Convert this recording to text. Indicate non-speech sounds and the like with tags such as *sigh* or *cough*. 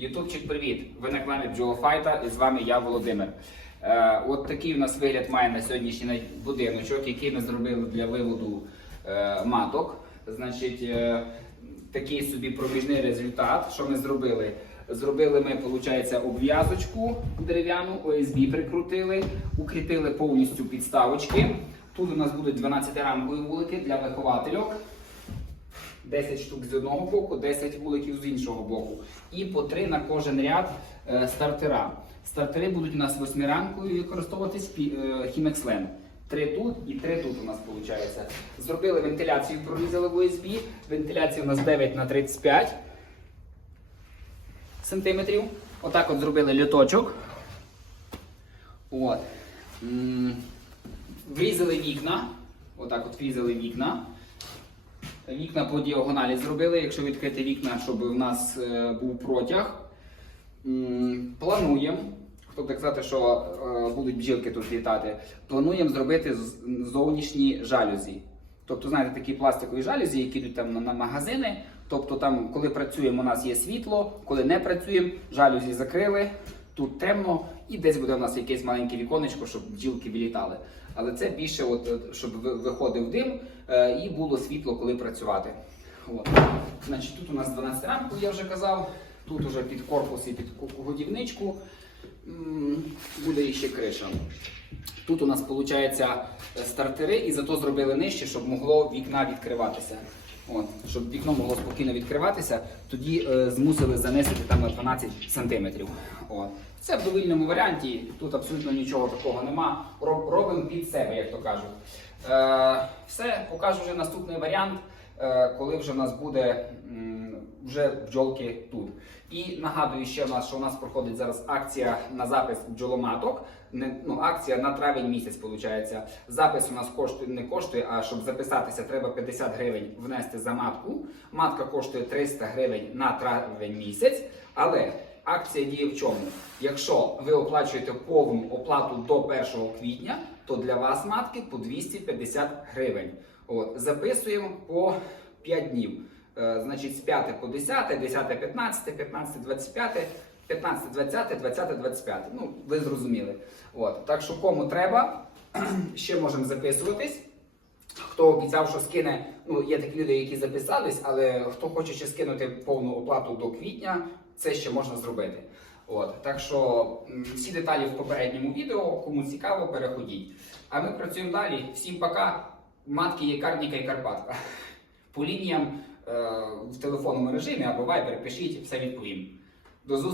Ютубчик, привіт! Ви на каналі Бджолофайта і з вами я, Володимир. Е, от такий у нас вигляд має на сьогоднішній будиночок, який ми зробили для виводу е, маток. Значить, е, такий собі проміжний результат. Що ми зробили? Зробили ми, виходить, обв'язочку дерев'яну, ОСБ прикрутили, укріпили повністю підставочки. Тут у нас будуть 12-рамкові вулики для виховательок. 10 штук з одного боку, 10 вуликів з іншого боку. І по 3 на кожен ряд е, стартера. Стартери будуть у нас восьмиранкові використовуватись пі- е, хімекслен. Три тут і три тут у нас виходить. Зробили вентиляцію, прорізали в ОСБ. Вентиляція у нас 9 на 35 сантиметрів. Отак от зробили льоточок. От. Врізали вікна. Отак от врізали вікна. Вікна по діагоналі зробили, якщо відкрити вікна, щоб у нас е, був протяг. Плануємо, хто так сказати, що е, будуть бджілки тут літати, плануємо зробити зовнішні жалюзі. Тобто, знаєте, такі пластикові жалюзі, які йдуть там на, на магазини. Тобто, там, коли працюємо, у нас є світло, коли не працюємо, жалюзі закрили, тут темно, і десь буде у нас якесь маленьке віконечко, щоб бджілки вилітали. Але це більше, от, щоб виходив дим е, і було світло, коли працювати. От. Значить, тут у нас 12 рамку, я вже казав. Тут уже під корпус і під годівничку буде ще криша. Тут у нас виходить стартери, і зато зробили нижче, щоб могло вікна відкриватися. От, щоб вікно могло спокійно відкриватися, тоді е, змусили занести там 12 сантиметрів. Це в довільному варіанті, тут абсолютно нічого такого нема. Роб, робимо під себе, як то кажуть. Е, все, покажу вже наступний варіант, коли вже в нас буде вже бджолки тут. І нагадую ще в нас, що у нас проходить зараз акція на запис бджоломаток. Не, ну, акція на травень місяць, виходить. Запис у нас коштує не коштує, а щоб записатися, треба 50 гривень внести за матку. Матка коштує 300 гривень на травень місяць. Але акція діє в чому? Якщо ви оплачуєте повну оплату до 1 квітня, то для вас матки по 250 гривень. От, записуємо по 5 днів. Е, значить, з 5 по 10, 10, 15, 15, 25, 15, 20, 20, 25. Ну, ви зрозуміли. От, так що кому треба, *clears throat* ще можемо записуватись. Хто обіцяв, що скине, ну є такі люди, які записались, але хто хоче ще скинути повну оплату до квітня, це ще можна зробити. От так що всі деталі в попередньому відео, кому цікаво, переходіть. А ми працюємо далі. Всім пока. Матки є Карніка і Карпатка. По лініям е, в телефонному режимі або Viber пишіть, все відповім. До зустрічі.